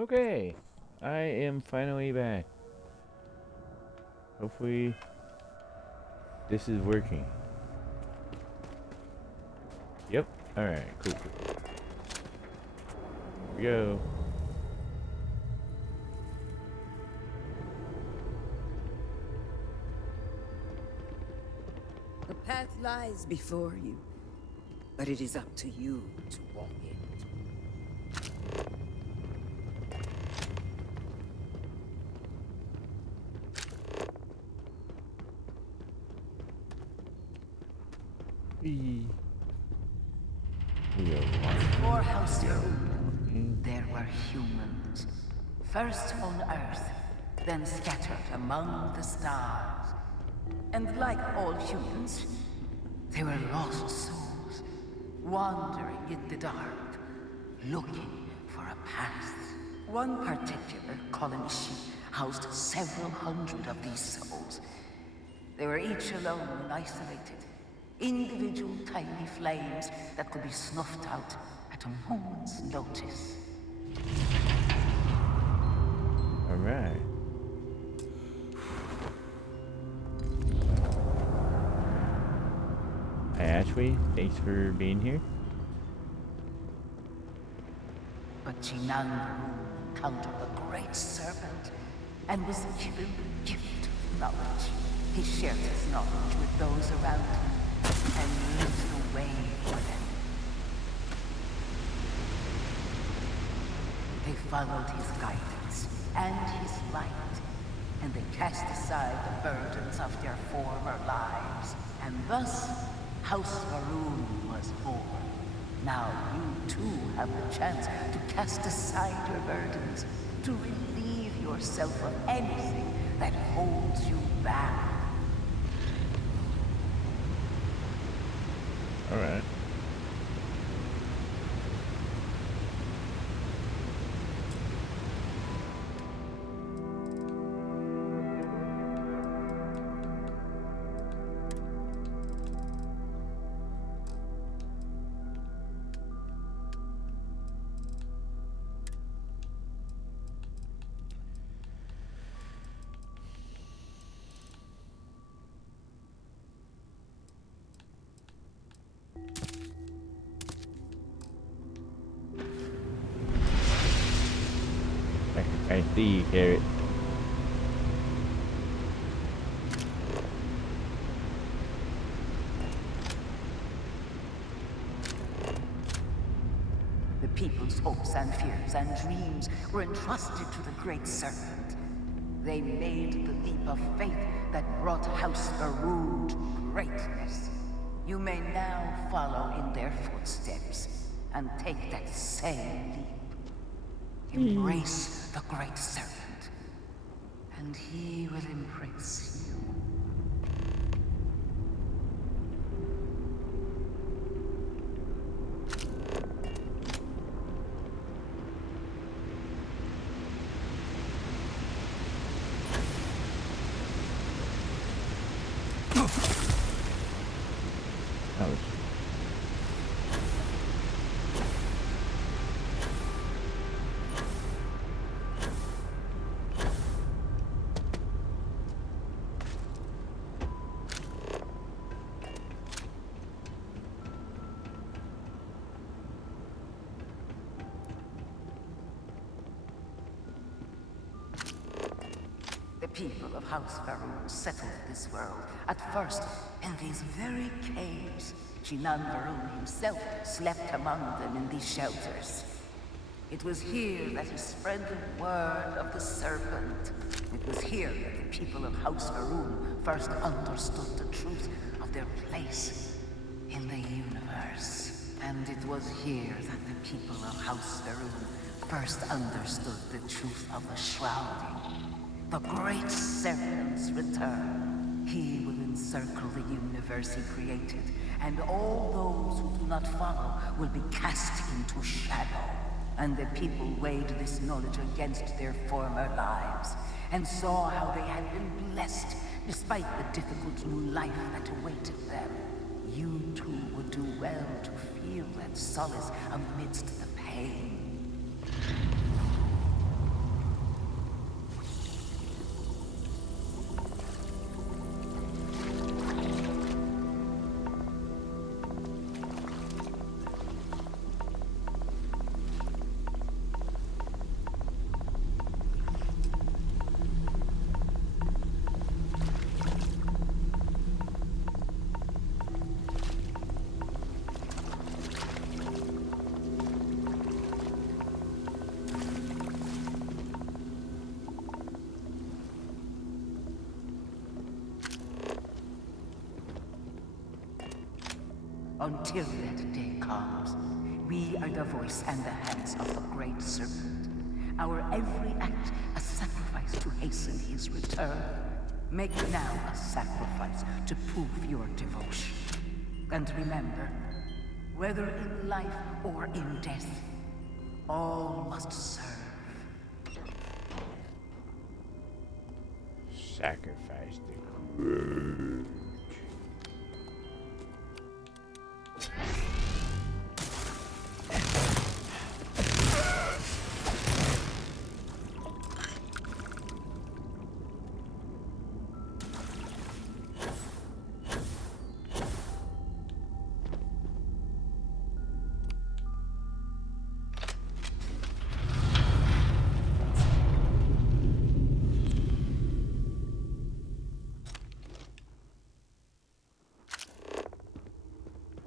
Okay, I am finally back. Hopefully, this is working. Yep. Alright, cool. Here we go. The path lies before you, but it is up to you to walk it. We Before House Room, there were humans. First on Earth, then scattered among the stars. And like all humans, they were lost souls, wandering in the dark, looking for a path. One particular colony ship housed several hundred of these souls. They were each alone and isolated, individual tiny flames that could be snuffed out at a moment's notice. Alright. Hi Ashley, thanks for being here. But Jinan encountered the great serpent and was given the gift of knowledge. He shared his knowledge with those around him and lit the way for them. They followed his guidance and his light, and they cast aside the burdens of their former lives. And thus, House Varun was born. Now you too have the chance to cast aside your burdens, to relieve yourself of anything that holds you back. Alright. I see you, Carrot. The people's hopes and fears and dreams were entrusted to the great serpent. They made the leap of faith that brought House Varun to greatness. You may now follow in their footsteps and take that same leap. Embrace the great serpent, and he will embrace you. Ouch. The people of House Varun settled this world, at first in these very caves. Jinan Varun himself slept among them in these shelters. It was here that he spread the word of the serpent. It was here that the people of House Varun first understood the truth of their place in the universe. And it was here that the people of House Varun first understood the truth of the shrouding. The great serpent's return. He will encircle the universe he created, and all those who do not follow will be cast into shadow. And the people weighed this knowledge against their former lives, and saw how they had been blessed despite the difficult new life that awaited them. You too would do well to feel that solace amidst the pain. until that day comes. We are the voice and the hands of the Great Serpent. Our every act a sacrifice to hasten his return. Make now a sacrifice to prove your devotion. And remember, whether in life or in death, all must serve. Sacrifice the Groot.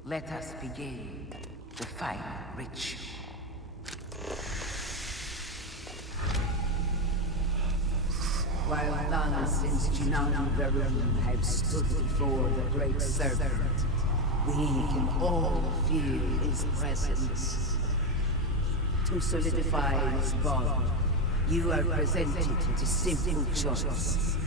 Let us begin the final ritual. While none since Jinan Varun have stood before the Great Serpent, we can all feel his presence. To solidify this bond, you are presented with a simple choice.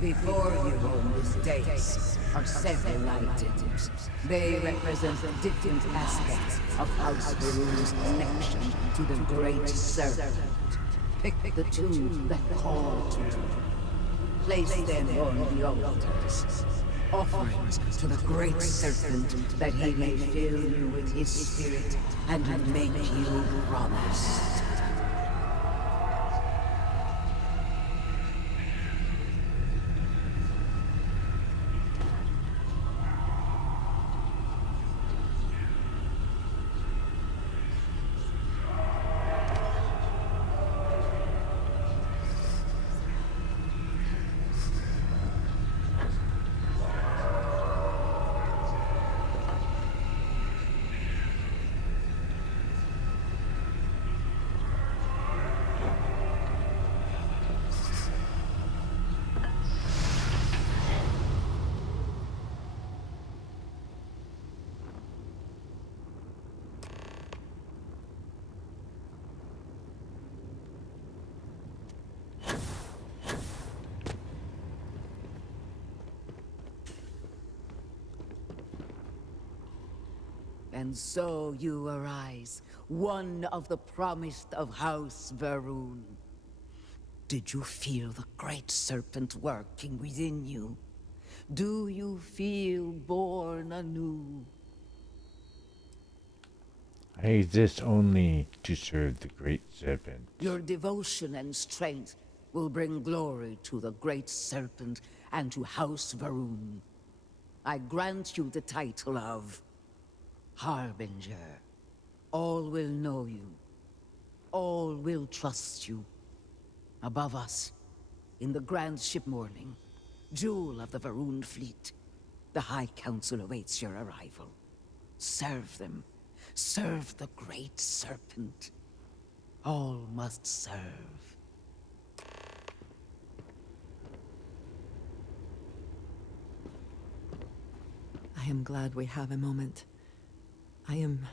Before you on this dais are several items. They represent different aspects of House Varun's connection to the Great Serpent. Pick the two that call to you. Place them on the altars. Offerings to the Great Serpent that he may fill you with his spirit and make you promise. And so you arise, one of the promised of House Varun. Did you feel the Great Serpent working within you? Do you feel born anew? I exist only to serve the Great Serpent. Your devotion and strength will bring glory to the Great Serpent and to House Varun. I grant you the title of Harbinger. All will know you. All will trust you. Above us, in the grand ship morning, jewel of the Varun fleet, the High Council awaits your arrival. Serve them. Serve the Great Serpent. All must serve. I am glad we have a moment. I am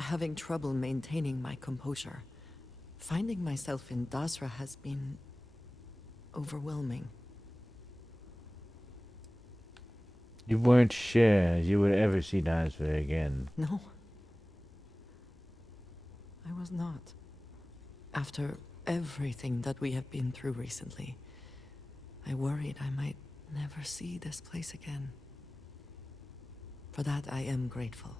having trouble maintaining my composure. Finding myself in Dasra has been overwhelming. You weren't sure you would ever see Nasra again. No. I was not. After everything that we have been through recently, I worried I might never see this place again. For that I am grateful.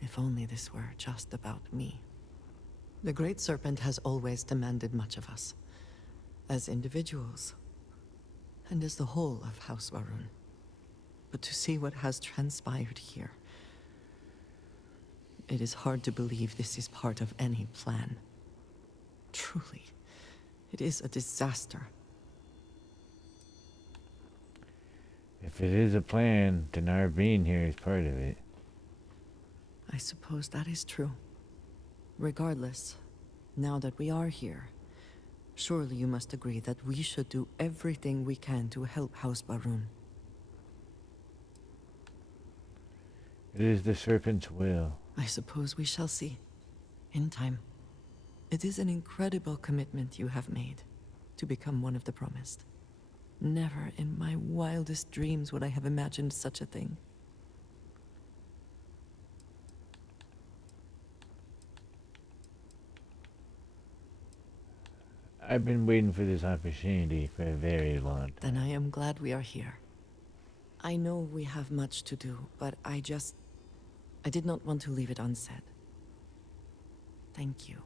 If only this were just about me. The Great Serpent has always demanded much of us, as individuals, and as the whole of House Varun. But to see what has transpired here, it is hard to believe this is part of any plan. Truly, it is a disaster. If it is a plan, then our being here is part of it. I suppose that is true. Regardless, now that we are here, surely you must agree that we should do everything we can to help House Varun. It is the serpent's will. I suppose we shall see. In time. It is an incredible commitment you have made to become one of the promised. Never in my wildest dreams would I have imagined such a thing. I've been waiting for this opportunity for a very long time. Then I am glad we are here. I know we have much to do, but I did not want to leave it unsaid. Thank you.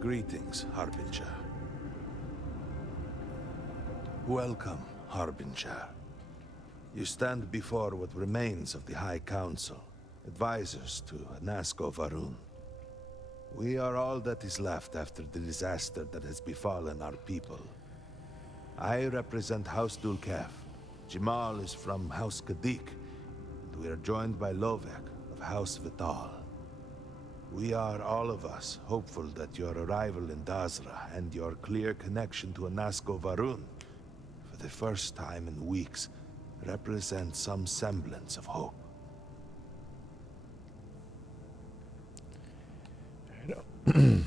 Greetings, Harbinger. Welcome, Harbinger. You stand before what remains of the High Council, advisors to Anasko Varun. We are all that is left after the disaster that has befallen our people. I represent House Dulkef. Jamal is from House Kadik, and we are joined by Lovek of House Vital. We are, all of us, hopeful that your arrival in Dazra and your clear connection to Anasko Varun, for the first time in weeks, represent some semblance of hope. I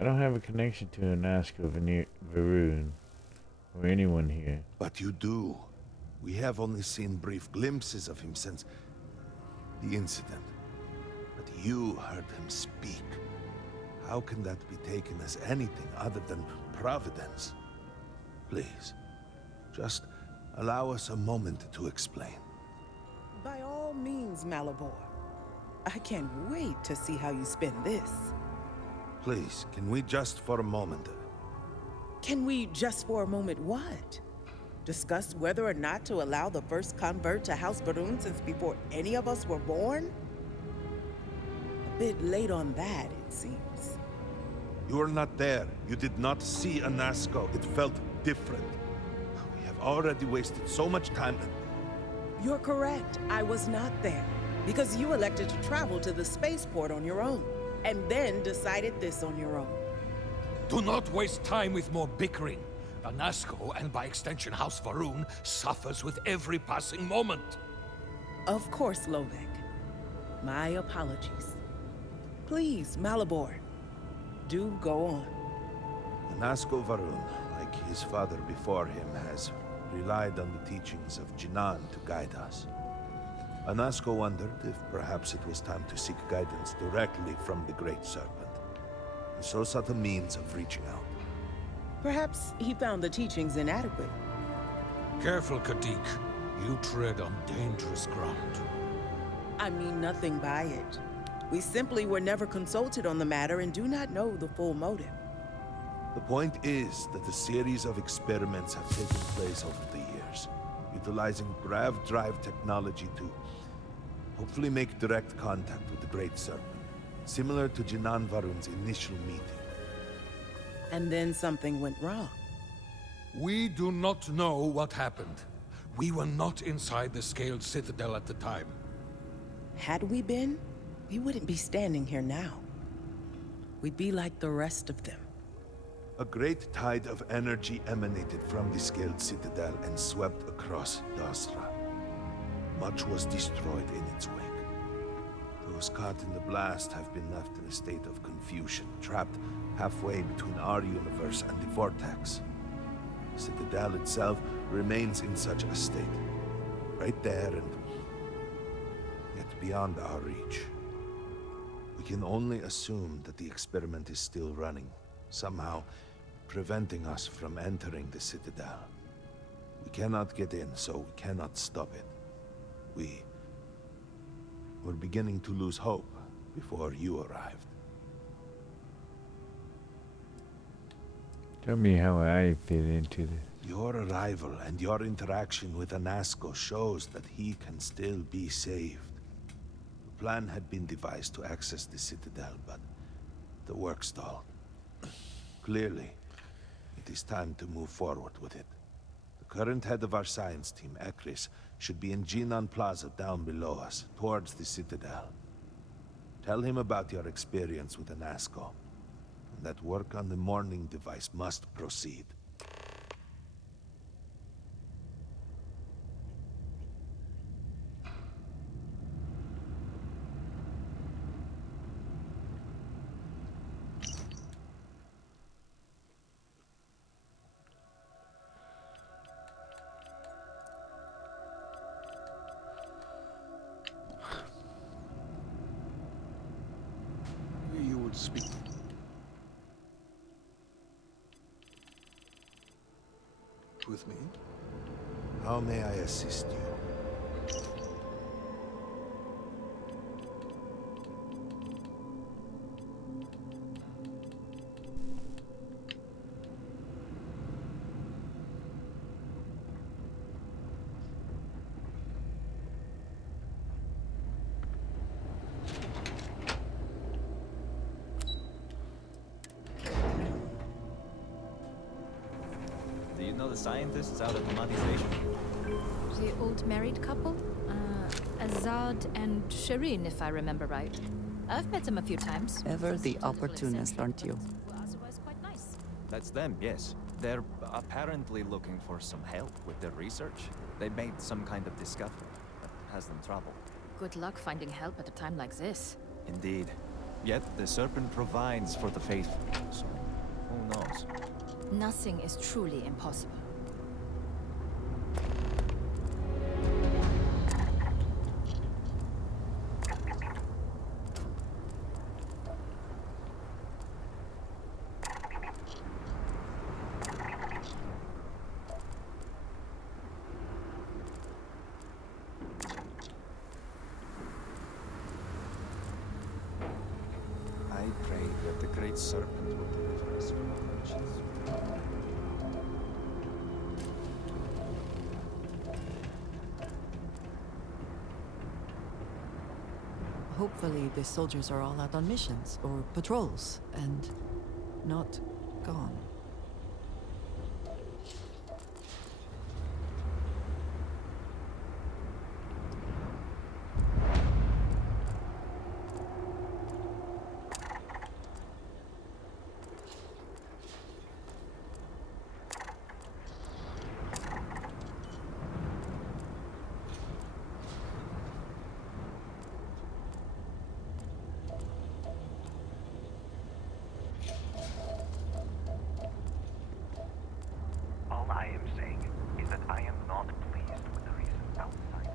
don't have a connection to Anasko Varun or anyone here. But you do. We have only seen brief glimpses of him since the incident. But you heard him speak. How can that be taken as anything other than providence? Please, just allow us a moment to explain. By all means, Malabor. I can't wait to see how you spin this. Please, can we just for a moment... Can we just for a moment what? Discuss whether or not to allow the first convert to House Varun since before any of us were born? A bit late on that, it seems. You were not there. You did not see Anasko. It felt different. We have already wasted so much time. You're correct. I was not there. Because you elected to travel to the spaceport on your own. And then decided this on your own. Do not waste time with more bickering. Anasko, and by extension House Varun, suffers with every passing moment. Of course, Lovek. My apologies. Please, Malabor. Do go on. Anasko Varun, like his father before him, has relied on the teachings of Jinan to guide us. Anasko wondered if perhaps it was time to seek guidance directly from the Great Serpent, and so sought a means of reaching out. Perhaps he found the teachings inadequate. Careful, Kadik. You tread on dangerous ground. I mean nothing by it. We simply were never consulted on the matter and do not know the full motive. The point is that a series of experiments have taken place over the years, utilizing grav drive technology to hopefully make direct contact with the Great Serpent, similar to Jinan Varun's initial meeting. And then something went wrong. We do not know what happened. We were not inside the Scaled Citadel at the time. Had we been, we wouldn't be standing here now. We'd be like the rest of them. A great tide of energy emanated from the Scaled Citadel and swept across Dasra. Much was destroyed in its wake. Those caught in the blast have been left in a state of confusion, trapped halfway between our universe and the Vortex. The Citadel itself remains in such a state. Right there and yet beyond our reach. We can only assume that the experiment is still running, somehow preventing us from entering the Citadel. We cannot get in, so we cannot stop it. We're beginning to lose hope before you arrived. Tell me how I fit into this. Your arrival and your interaction with Anasco shows that he can still be saved. The plan had been devised to access the Citadel, but the work stalled. Clearly, it is time to move forward with it. The current head of our science team, Ekris, should be in Jinan Plaza down below us, towards the Citadel. Tell him about your experience with Anasco, and that work on the morning device must proceed. You would speak. With me? How may I assist you? Do you know the scientists out at the Mati station? The old married couple? Azad and Shireen, if I remember right. I've met them a few times. Ever the opportunist, aren't you? Otherwise quite nice. That's them, yes. They're apparently looking for some help with their research. They made some kind of discovery that has them troubled. Good luck finding help at a time like this. Indeed. Yet the Serpent provides for the faithful, so who knows? Nothing is truly impossible. I pray that the great Serpent will deliver us from our wretches. Hopefully the soldiers are all out on missions or patrols and not gone. All I am saying is that I am not pleased with the recent outsider.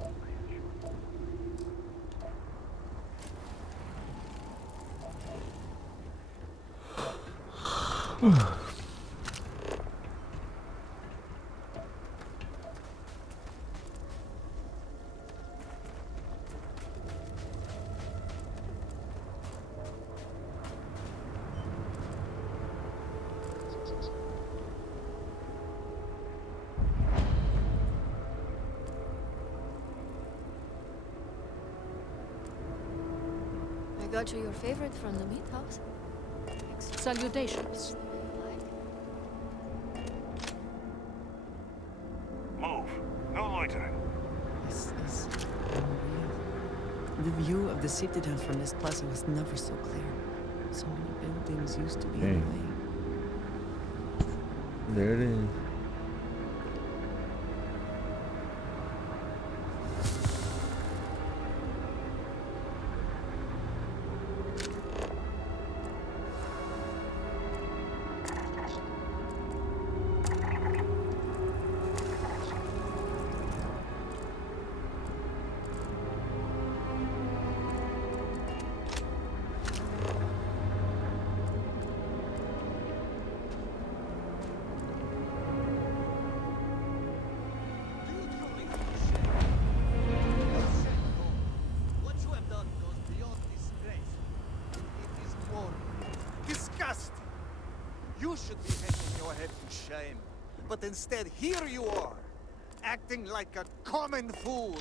I assure you. I got you your favorite from the meat house. Salutations. Move. No loitering. This is unreal. The view of the Citadel from this plaza was never so clear. So many buildings used to be in the Hey. way. There it is. You should be hanging your head in shame. But instead, here you are, acting like a common fool.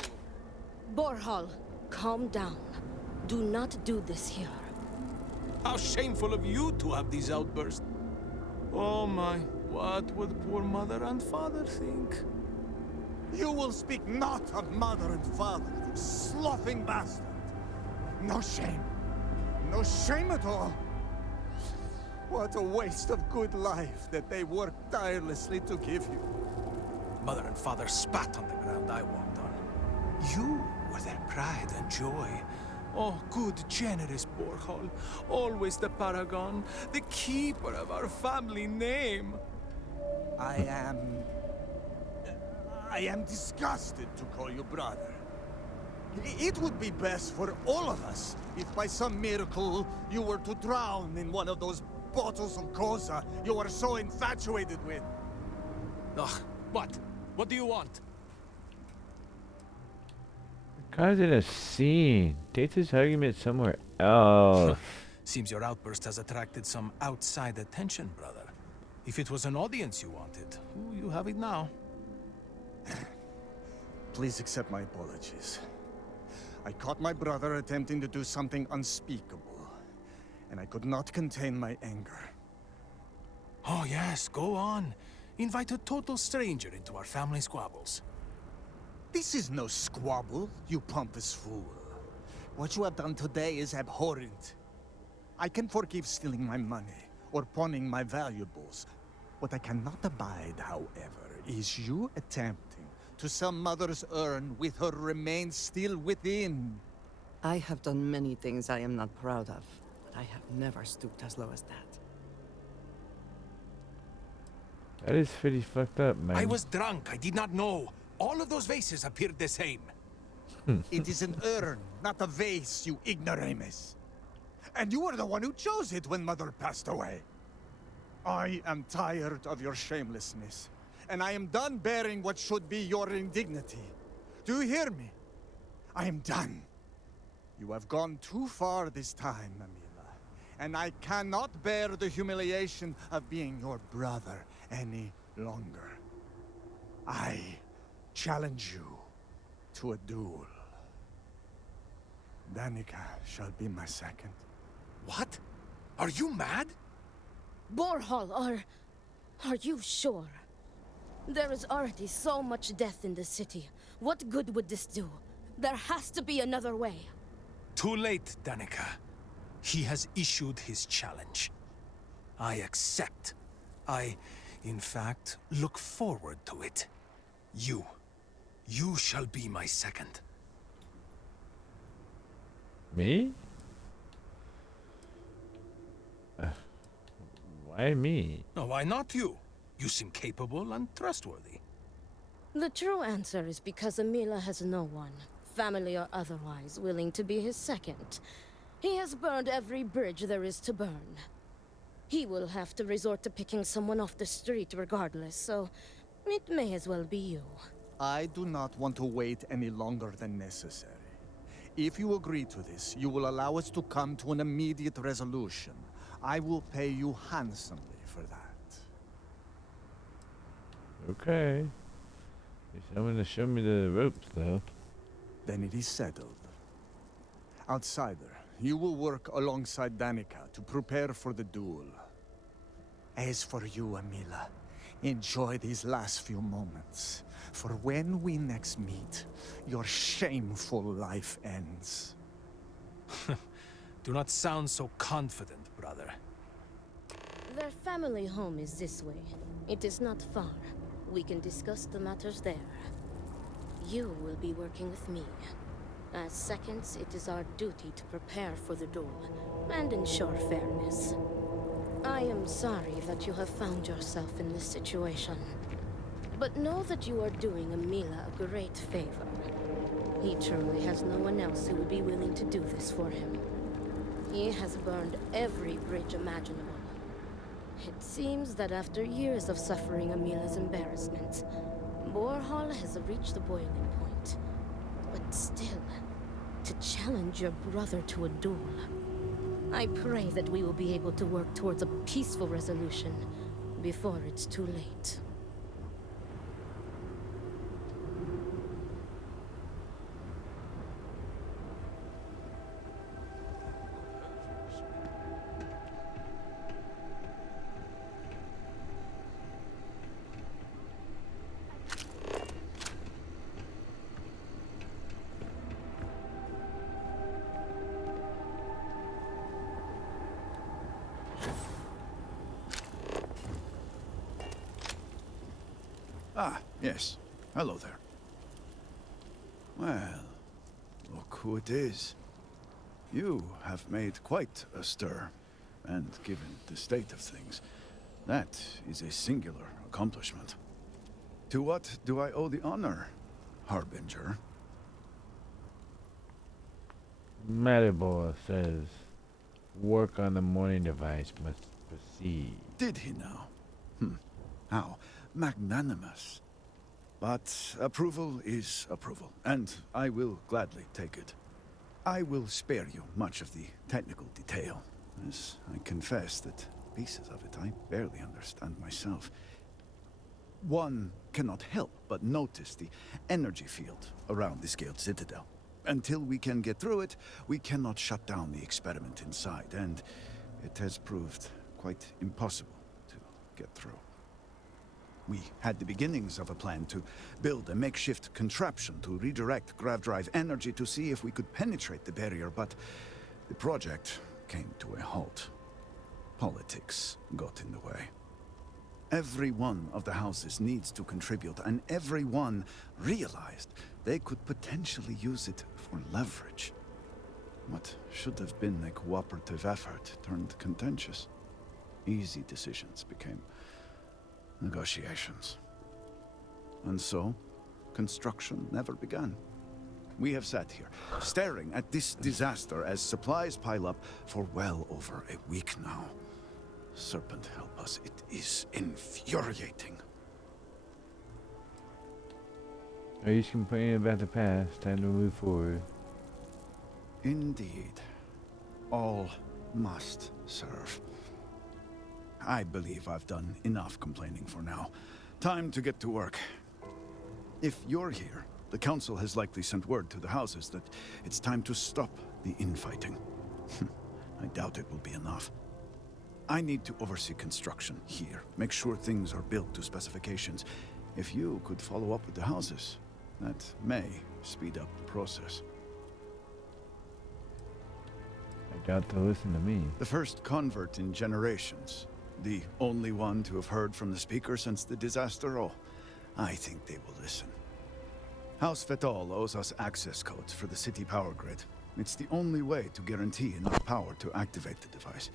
Borhal, calm down. Do not do this here. How shameful of you to have these outbursts. Oh my, what would poor mother and father think? You will speak not of mother and father, you sloughing bastard. No shame. No shame at all. What a waste of good life that they worked tirelessly to give you. Mother and father spat on the ground I walked on. You were their pride and joy. Oh, good, generous Borhal. Always the paragon, the keeper of our family name. I am disgusted to call you brother. It would be best for all of us if by some miracle you were to drown in one of those bottles of Koza you are so infatuated with. Ugh, what? What do you want? Guy's in a scene. Take this argument somewhere else. Seems your outburst has attracted some outside attention, brother. If it was an audience you wanted, you have it now. Please accept my apologies. I caught my brother attempting to do something unspeakable, and I could not contain my anger. Oh yes, go on. Invite a total stranger into our family squabbles. This is no squabble, you pompous fool. What you have done today is abhorrent. I can forgive stealing my money, or pawning my valuables. What I cannot abide, however, is you attempting to sell Mother's urn with her remains still within. I have done many things I am not proud of, but I have never stooped as low as that. That is pretty fucked up, man. I was drunk, I did not know. All of those vases appeared the same. It is an urn, not a vase, you ignoramus. And you were the one who chose it when Mother passed away. I am tired of your shamelessness, and I am done bearing what should be your indignity. Do you hear me? I am done. You have gone too far this time, Amila, and I cannot bear the humiliation of being your brother any longer. I challenge you to a duel. Danica shall be my second. What? Are you mad? Borhal, are you sure? There is already so much death in the city. What good would this do? There has to be another way. Too late, Danica. He has issued his challenge. I accept. In fact, look forward to it. You shall be my second. Me? Why me? No, why not you? You seem capable and trustworthy. The true answer is because Amila has no one, family or otherwise, willing to be his second. He has burned every bridge there is to burn. He will have to resort to picking someone off the street regardless, so it may as well be you. I do not want to wait any longer than necessary. If you agree to this, you will allow us to come to an immediate resolution. I will pay you handsomely for that. Okay. You're someone to show me the ropes, though. Then it is settled. Outsider, you will work alongside Danica to prepare for the duel. As for you, Amila, enjoy these last few moments. For when we next meet, your shameful life ends. Do not sound so confident, brother. Their family home is this way. It is not far. We can discuss the matters there. You will be working with me. As seconds, it is our duty to prepare for the duel and ensure fairness. I am sorry that you have found yourself in this situation. But know that you are doing Amila a great favor. He truly has no one else who would be willing to do this for him. He has burned every bridge imaginable. It seems that after years of suffering Amila's embarrassment, Borhal has reached the boiling point. But still, to challenge your brother to a duel... I pray that we will be able to work towards a peaceful resolution before it's too late. Ah, yes. Hello there. Well, look who it is. You have made quite a stir, and given the state of things, that is a singular accomplishment. To what do I owe the honor, Harbinger? Matterboy says, work on the morning device must proceed. Did he now? How magnanimous. But approval is approval, and I will gladly take it. I will spare you much of the technical detail, as I confess that pieces of it I barely understand myself. One cannot help but notice the energy field around the Scaled Citadel. Until we can get through it, we cannot shut down the experiment inside, and it has proved quite impossible to get through. We had the beginnings of a plan to build a makeshift contraption to redirect grav drive energy to see if we could penetrate the barrier, but the project came to a halt. Politics got in the way. Every one of the houses needs to contribute, and every one realized they could potentially use it for leverage. What should have been a cooperative effort turned contentious. Easy decisions became negotiations. And so, construction never began. We have sat here, staring at this disaster as supplies pile up for well over a week now. Serpent help us, it is infuriating. Are you complaining about the past? Time to move forward. Indeed. All must serve. I believe I've done enough complaining for now. Time to get to work. If you're here, the Council has likely sent word to the houses that it's time to stop the infighting. I doubt it will be enough. I need to oversee construction here, make sure things are built to specifications. If you could follow up with the houses, that may speed up the process. I got to listen to me. The first convert in generations. The only one to have heard from the speaker since the disaster? Oh, I think they will listen. House Fetal owes us access codes for the city power grid. It's the only way to guarantee enough power to activate the device.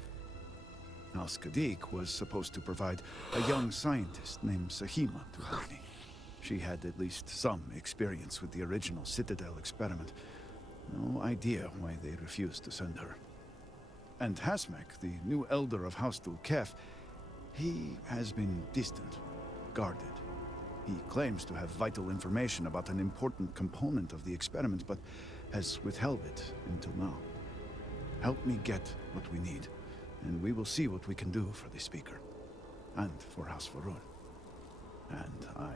House Kadik was supposed to provide a young scientist named Sahima to help me. She had at least some experience with the original Citadel experiment. No idea why they refused to send her. And Hasmek, the new elder of House Dulkef, he has been distant, guarded. He claims to have vital information about an important component of the experiment, but has withheld it until now. Help me get what we need, and we will see what we can do for the Speaker, and for House Varun. And I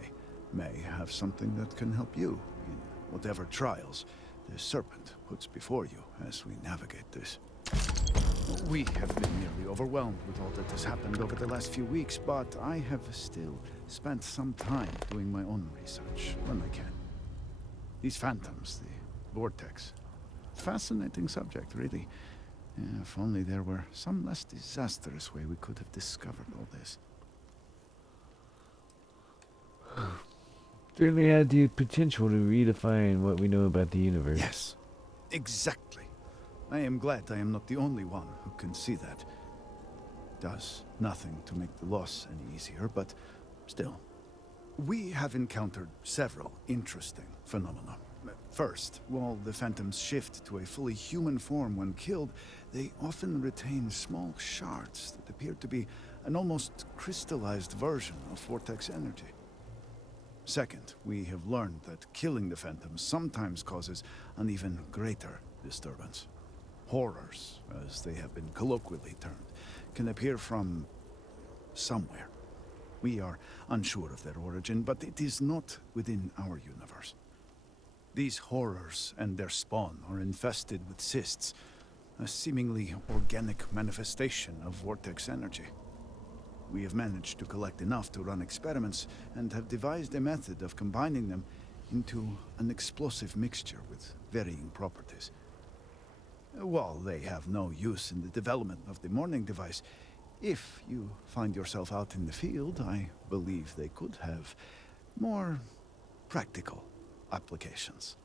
may have something that can help you in whatever trials the Serpent puts before you as we navigate this. We have been nearly overwhelmed with all that has happened over the last few weeks, but I have still spent some time doing my own research when I can. These phantoms, the vortex. Fascinating subject, really. Yeah, if only there were some less disastrous way we could have discovered all this. Certainly had the potential to redefine what we know about the universe. Yes, exactly. I am glad I am not the only one who can see that. Does nothing to make the loss any easier, but still. We have encountered several interesting phenomena. First, while the phantoms shift to a fully human form when killed, they often retain small shards that appear to be an almost crystallized version of vortex energy. Second, we have learned that killing the phantoms sometimes causes an even greater disturbance. horrors, as they have been colloquially termed, can appear from somewhere. We are unsure of their origin, but it is not within our universe. These horrors and their spawn are infested with cysts, a seemingly organic manifestation of vortex energy. We have managed to collect enough to run experiments and have devised a method of combining them into an explosive mixture with varying properties. While they have no use in the development of the morning device, if you find yourself out in the field, I believe they could have more practical applications.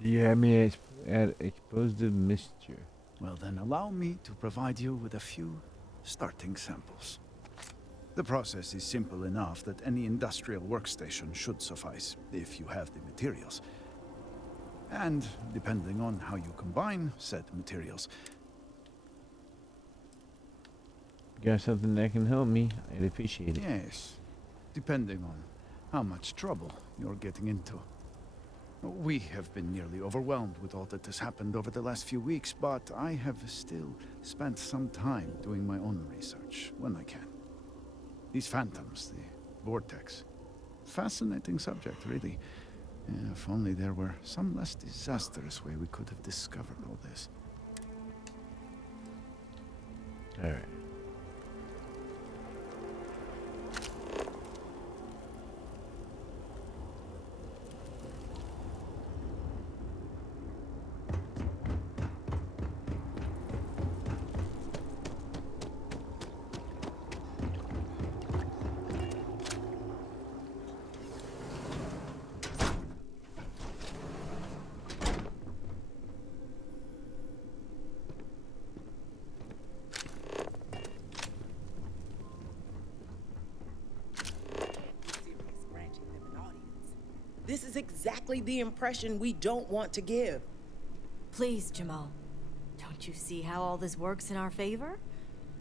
Do you have me at explosive mixture? Well, then allow me to provide you with a few starting samples. The process is simple enough that any industrial workstation should suffice, if you have the materials. And depending on how you combine said materials. Got something that can help me? I'd appreciate it. Yes, depending on how much trouble you're getting into. We have been nearly overwhelmed with all that has happened over the last few weeks, but I have still spent some time doing my own research when I can. These phantoms, the vortex. Fascinating subject, really. If only there were some less disastrous way we could have discovered all this. All right. This is exactly the impression we don't want to give. Please, Jamal. Don't you see how all this works in our favor?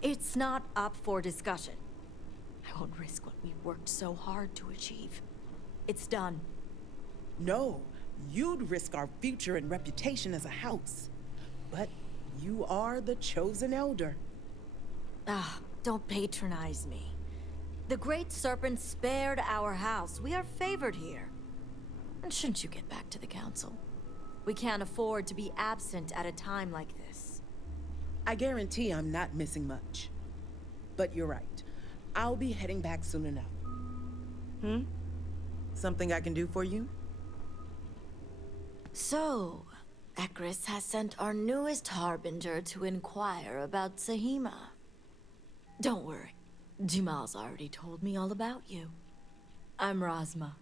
It's not up for discussion. I won't risk what we've worked so hard to achieve. It's done. No, you'd risk our future and reputation as a house. But you are the chosen elder. Ah, don't patronize me. The Great Serpent spared our house. We are favored here. And shouldn't you get back to the council? We can't afford to be absent at a time like this. I guarantee I'm not missing much. But you're right. I'll be heading back soon enough. Something I can do for you? So, Ekris has sent our newest harbinger to inquire about Sahima. Don't worry. Jamal's already told me all about you. I'm Razma,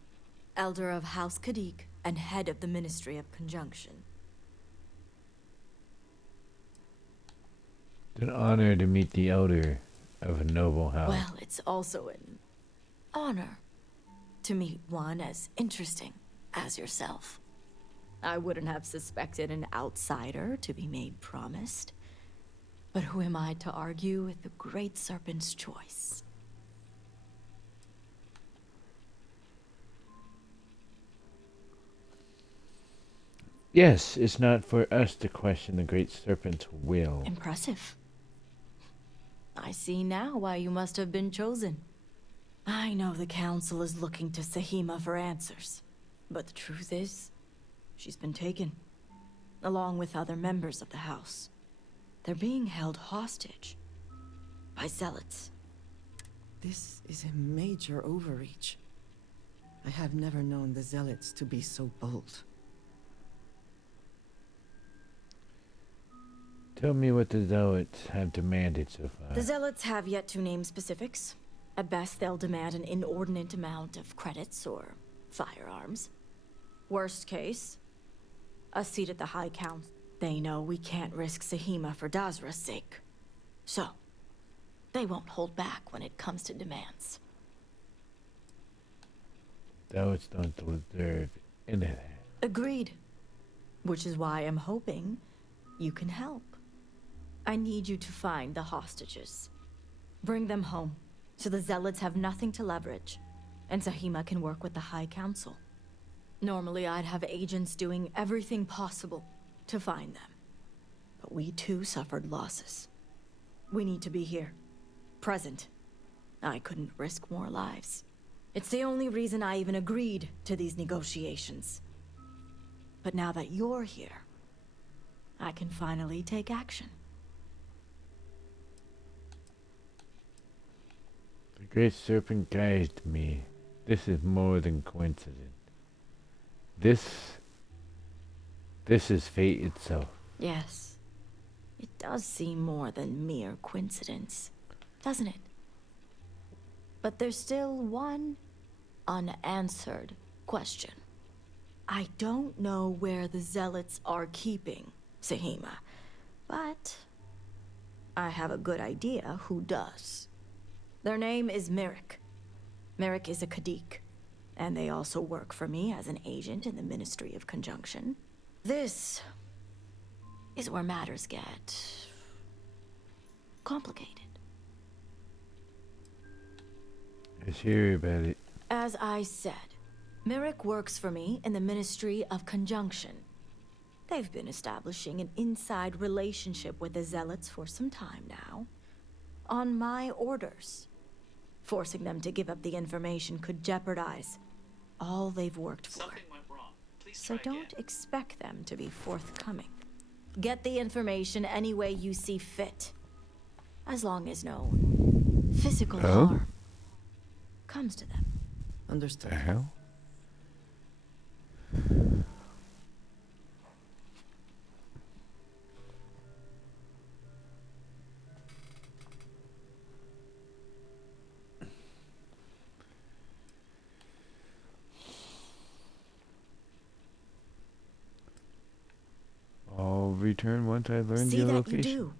Elder of House Kadik and head of the Ministry of Conjunction. It's an honor to meet the elder of a noble house. Well, it's also an honor to meet one as interesting as yourself. I wouldn't have suspected an outsider to be made promised. But who am I to argue with the Great Serpent's choice? Yes, it's not for us to question the Great Serpent's will. Impressive. I see now why you must have been chosen. I know the Council is looking to Sahima for answers, but the truth is, she's been taken, along with other members of the House. They're being held hostage by zealots. This is a major overreach. I have never known the zealots to be so bold. Tell me what the zealots have demanded so far. The zealots have yet to name specifics. At best, they'll demand an inordinate amount of credits or firearms. Worst case, a seat at the High Council. They know we can't risk Sahima for Dazra's sake. So, they won't hold back when it comes to demands. Zealots don't deserve anything. Agreed. Which is why I'm hoping you can help. I need you to find the hostages. Bring them home, so the zealots have nothing to leverage, and Sahima can work with the High Council. Normally, I'd have agents doing everything possible to find them. But we too suffered losses. We need to be here. Present. I couldn't risk more lives. It's the only reason I even agreed to these negotiations. But now that you're here, I can finally take action. The Great Serpent guided me. This is more than coincidence. This is fate itself. Yes. It does seem more than mere coincidence, doesn't it? But there's still one unanswered question. I don't know where the Zealots are keeping Sahima, but I have a good idea who does. Their name is Merrick. Merrick is a Kadik, and they also work for me as an agent in the Ministry of Conjunction. This is where matters get complicated. Let's hear about it. As I said, Merrick works for me in the Ministry of Conjunction. They've been establishing an inside relationship with the Zealots for some time now. On my orders. Forcing them to give up the information could jeopardize all they've worked for. Something went wrong. Please So try don't again. expect them to be forthcoming. Get the information any way you see fit. As long as no physical harm comes to them. Understood. The hell? I'll return once I learn See your that location. you do.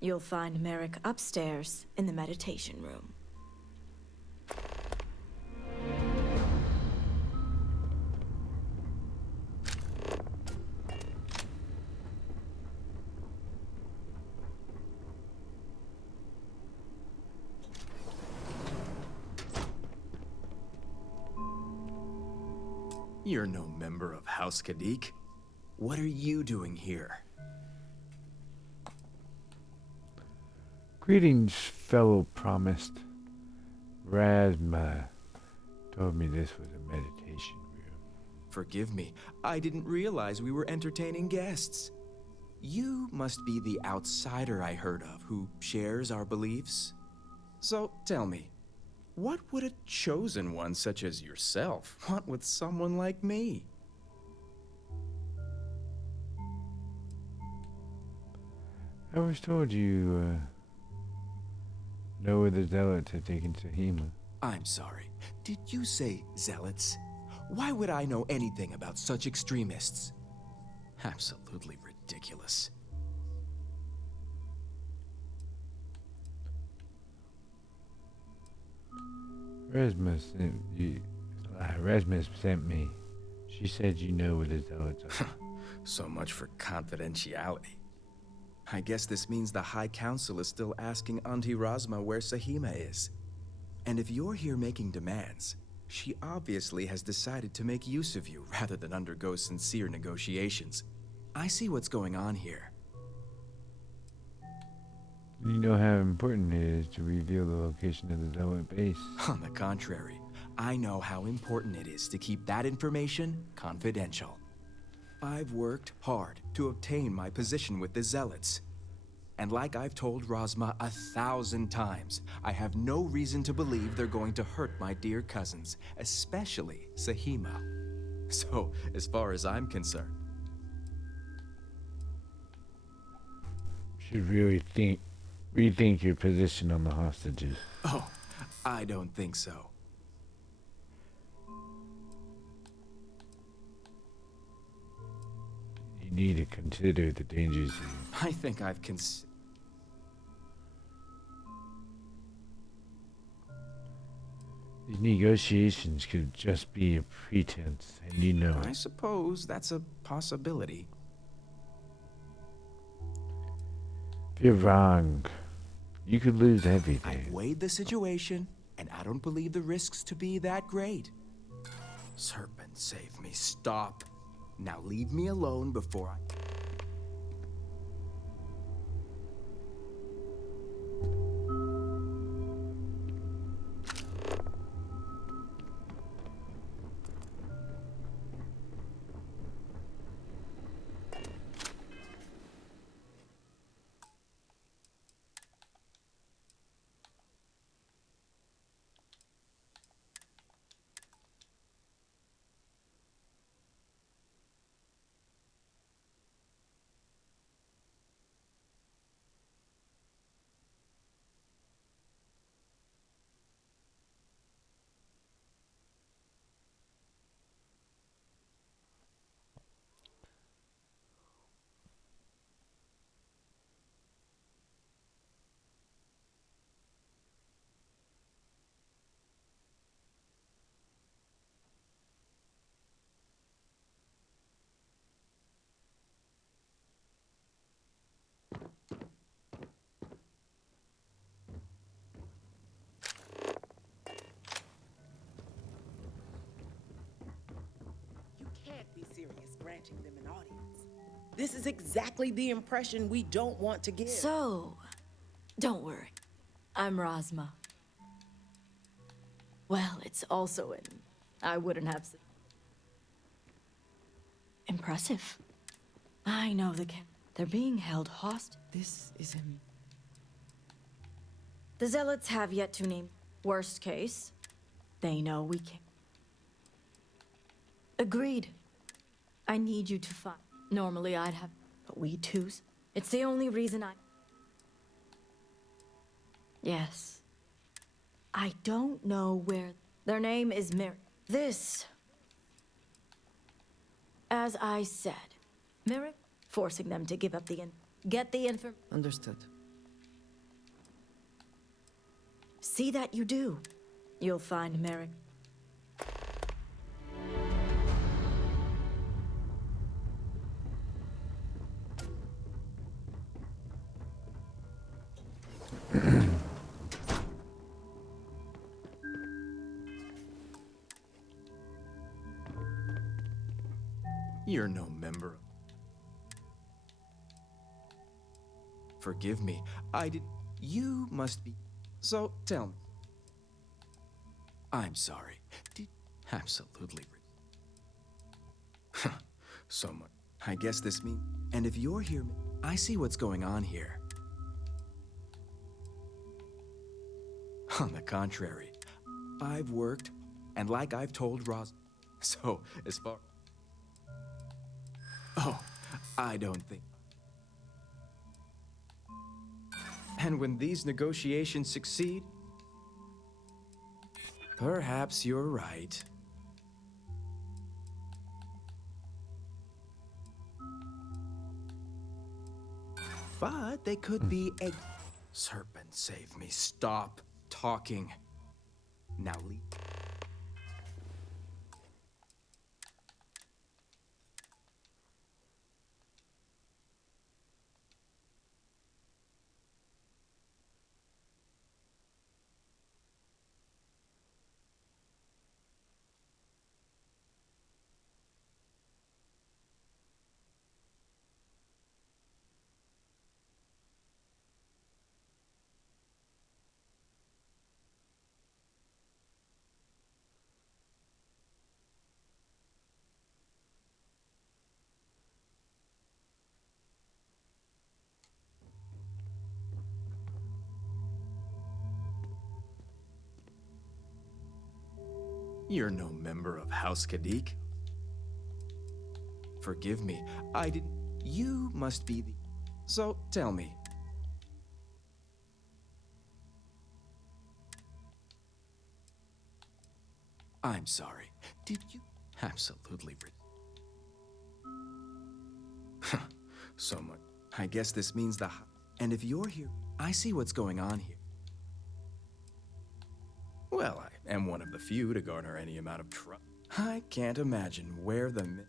You'll find Merrick upstairs in the meditation room. You're no member of House Kadik. What are you doing here? Greetings, fellow promised. Razma told me this was a meditation room. Forgive me, I didn't realize we were entertaining guests. You must be the outsider I heard of who shares our beliefs. So tell me, what would a chosen one such as yourself want with someone like me? I was told you know where the Zealots have taken Sahima. I'm sorry, did you say zealots? Why would I know anything about such extremists? Absolutely ridiculous. Resma sent me. She said you know where the Zealots are. So much for confidentiality. I guess this means the High Council is still asking Auntie Razma where Sahima is. And if you're here making demands, she obviously has decided to make use of you rather than undergo sincere negotiations. I see what's going on here. You know how important it is to reveal the location of the Zealot base. On the contrary, I know how important it is to keep that information confidential. I've worked hard to obtain my position with the Zealots. And like I've told Razma 1,000 times, I have no reason to believe they're going to hurt my dear cousins, especially Sahima. So, as far as I'm concerned... Should really rethink your position on the hostages. Oh, I don't think so. You need to consider the dangers. I think I've These negotiations could just be a pretense, and you know I it. suppose that's a possibility. If you're wrong, you could lose everything. I've weighed the situation, and I don't believe the risks to be that great. Serpent, save me. Stop. Now leave me alone before I... You can't be serious granting them an audience. This is exactly the impression we don't want to give. So, don't worry. I'm Rosma. Well, it's also an... I wouldn't have... Impressive. I know they're being held hostage. This is him. The Zealots have yet to name. Worst case, they know we can't. Agreed. I need you to find. Normally I'd have, but we twos. It's the only reason I... Yes. I don't know where... Their name is Mary. This... As I said, Merrick, forcing them to give up the get the info. Understood. See that you do. You'll find Merrick. You're no member. Forgive me. I did. You must be. So tell me. I'm sorry. Did absolutely. So much. I guess this means. And if you're here, I see what's going on here. On the contrary, I've worked, and like I've told Roz. So as far. Oh, I don't think. And when these negotiations succeed, perhaps you're right. But they could be egg. Serpent, save me. Stop talking. Now leave. You're no member of House Kadik. Forgive me, I didn't. You must be the. So tell me. I'm sorry. Did you? Absolutely. So much. I guess this means the. And if you're here, I see what's going on here. Well, I am one of the few to garner any amount of trust. I can't imagine where the...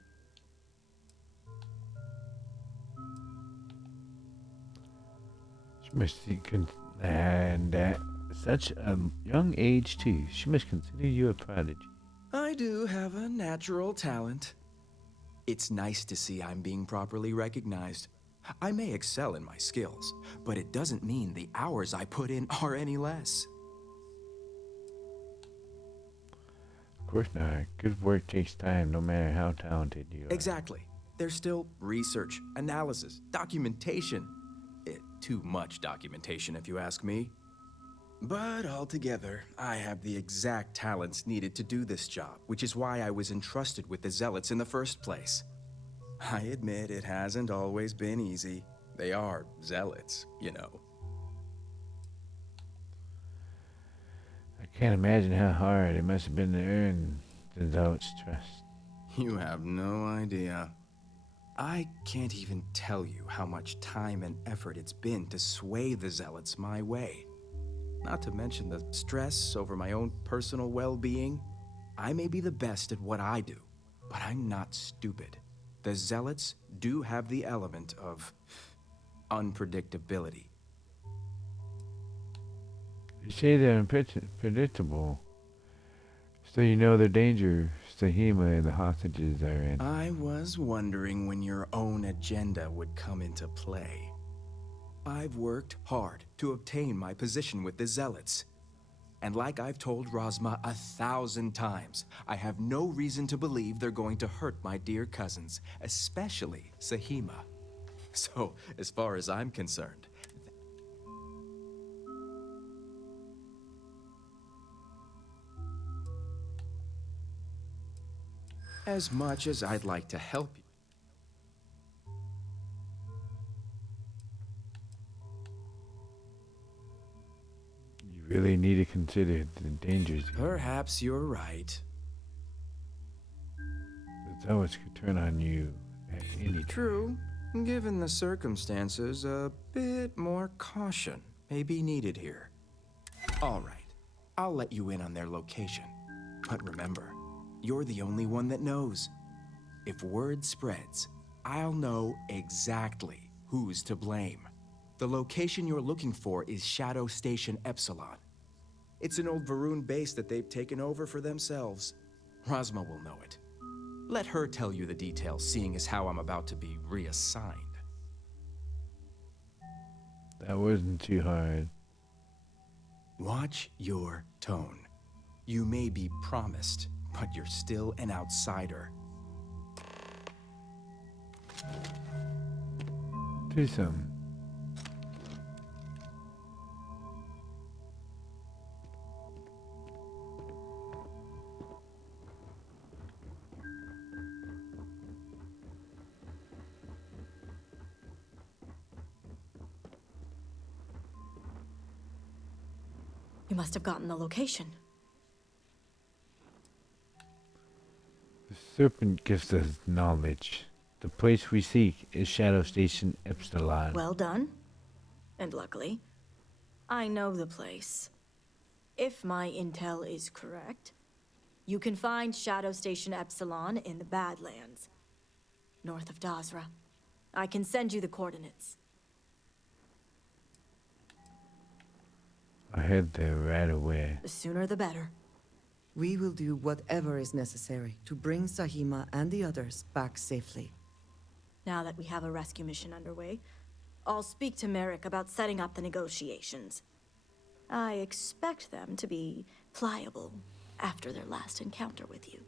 She must and at such a young age too. She must consider you a prodigy. I do have a natural talent. It's nice to see I'm being properly recognized. I may excel in my skills, but it doesn't mean the hours I put in are any less. Of course not. Good work takes time, no matter how talented you are. Exactly. There's still research, analysis, documentation. Too much documentation, if you ask me. But altogether, I have the exact talents needed to do this job, which is why I was entrusted with the Zealots in the first place. I admit it hasn't always been easy. They are Zealots, you know. I can't imagine how hard it must have been to earn the Zealot's trust. You have no idea. I can't even tell you how much time and effort it's been to sway the Zealots my way. Not to mention the stress over my own personal well-being. I may be the best at what I do, but I'm not stupid. The Zealots do have the element of unpredictability. You say they're unpredictable, so you know the danger Sahima and the hostages are in. I was wondering when your own agenda would come into play. I've worked hard to obtain my position with the Zealots. And like I've told Rosma 1,000 times, I have no reason to believe they're going to hurt my dear cousins, especially Sahima. So, as far as I'm concerned, as much as I'd like to help you, You really need to consider the dangers. Perhaps you're right. The Zealots could turn on you at any time. True. Given the circumstances, a bit more caution may be needed here. All right. I'll let you in on their location. But remember, you're the only one that knows. If word spreads, I'll know exactly who's to blame. The location you're looking for is Shadow Station Epsilon. It's an old Varun base that they've taken over for themselves. Rosma will know it. Let her tell you the details, seeing as how I'm about to be reassigned. That wasn't too hard. Watch your tone. You may be promised, but you're still an outsider. Do something. You must have gotten the location. The serpent gives us knowledge. The place we seek is Shadow Station Epsilon. Well done. And luckily, I know the place. If my intel is correct, you can find Shadow Station Epsilon in the Badlands, north of Dazra. I can send you the coordinates. I head there right away. The sooner the better. We will do whatever is necessary to bring Sahima and the others back safely. Now that we have a rescue mission underway, I'll speak to Merrick about setting up the negotiations. I expect them to be pliable after their last encounter with you.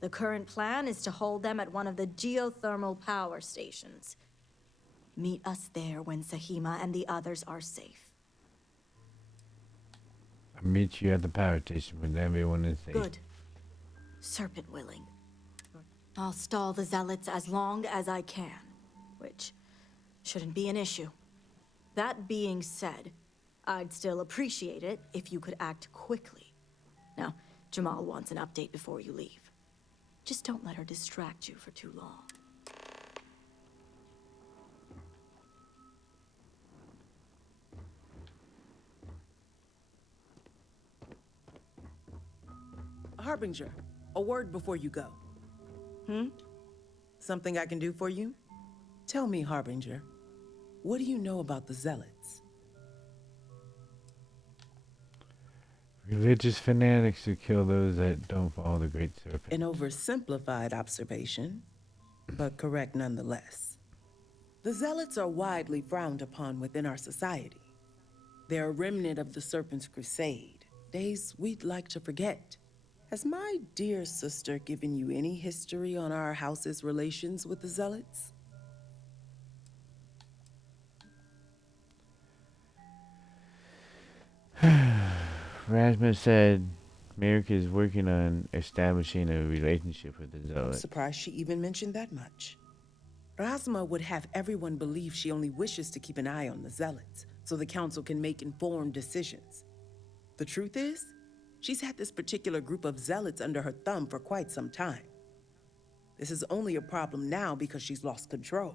The current plan is to hold them at one of the geothermal power stations. Meet us there when Sahima and the others are safe. I'll meet you at the power station when everyone is safe. Good. Serpent willing. I'll stall the Zealots as long as I can, which shouldn't be an issue. That being said, I'd still appreciate it if you could act quickly. Now, Jamal wants an update before you leave. Just don't let her distract you for too long. Harbinger, a word before you go. Something I can do for you? Tell me, Harbinger, what do you know about the Zealots? Religious fanatics who kill those that don't follow the Great Serpent. An oversimplified observation, but correct nonetheless. The Zealots are widely frowned upon within our society. They're a remnant of the Serpent's crusade, days we'd like to forget. Has my dear sister given you any history on our house's relations with the Zealots? Rasmus said America is working on establishing a relationship with the I'm Zealots. surprised she even mentioned that much. Rasma would have everyone believe she only wishes to keep an eye on the Zealots, so the Council can make informed decisions. The truth is, she's had this particular group of Zealots under her thumb for quite some time. This is only a problem now because she's lost control.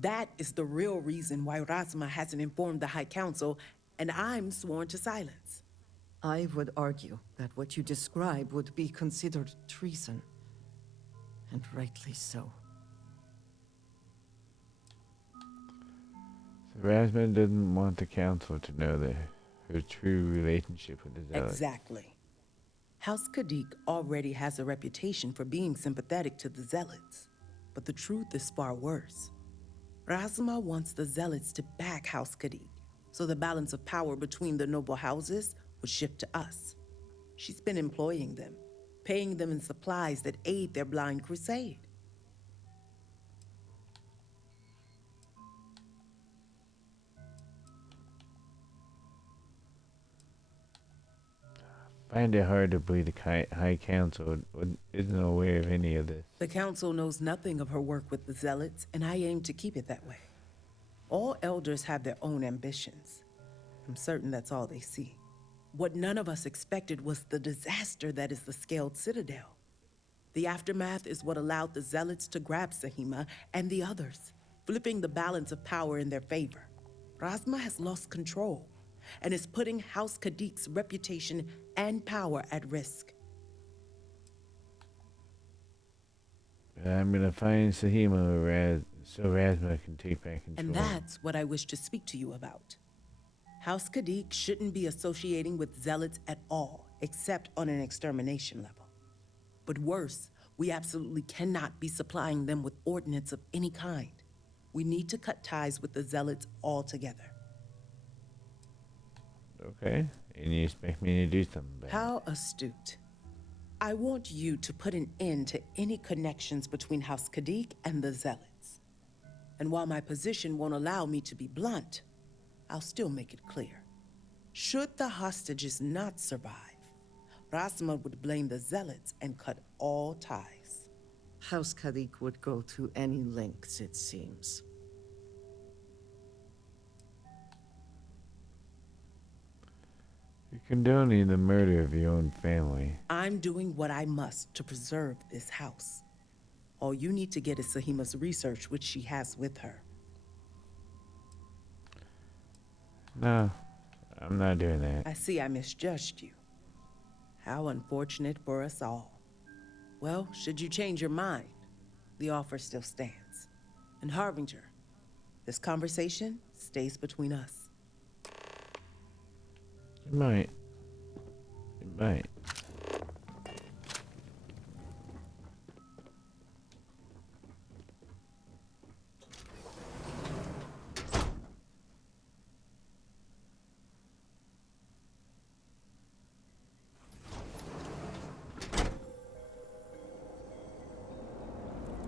That is the real reason why Rasma hasn't informed the High Council, and I'm sworn to silence. I would argue that what you describe would be considered treason. And rightly so. So Rasmus doesn't want the council to know her true relationship with the Zealots. Exactly. House Kadik already has a reputation for being sympathetic to the Zealots. But the truth is far worse. Rasma wants the Zealots to back House Kadik, so the balance of power between the noble houses would shift to us. She's been employing them, paying them in supplies that aid their blind crusade. Find it hard to believe the High Council isn't aware of any of this. The Council knows nothing of her work with the Zealots, and I aim to keep it that way. All elders have their own ambitions. I'm certain that's all they see. What none of us expected was the disaster that is the Scaled Citadel. The aftermath is what allowed the Zealots to grab Sahima and the others, flipping the balance of power in their favor. Rasma has lost control and is putting House Kadik's reputation and power at risk. I'm gonna find Sahima so Rasma can take back control. And that's what I wish to speak to you about. House Kadik shouldn't be associating with Zealots at all, except on an extermination level. But worse, we absolutely cannot be supplying them with ordnance of any kind. We need to cut ties with the Zealots altogether. Okay, and you expect me to do something about it? How astute. I want you to put an end to any connections between House Kadik and the Zealots. And while my position won't allow me to be blunt, I'll still make it clear. Should the hostages not survive, Rasma would blame the Zealots and cut all ties. House Kadik would go to any lengths, it seems. You're condoning the murder of your own family. I'm doing what I must to preserve this house. All you need to get is Sahima's research, which she has with her. No, I'm not doing that. I see I misjudged you. How unfortunate for us all. Well, should you change your mind, the offer still stands. And Harbinger, this conversation stays between us. It might. It might.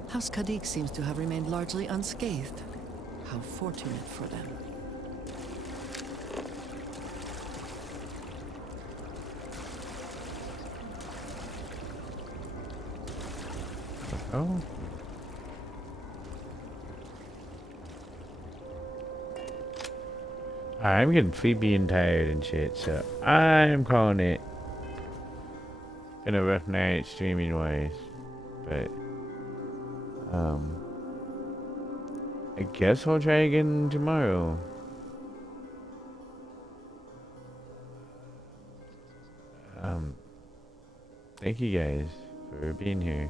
House Kadik seems to have remained largely unscathed. How fortunate for them. Oh. I'm getting sleepy and tired and shit, so I'm calling it. Been a rough night streaming wise, but I guess I'll try again tomorrow. Thank you guys for being here.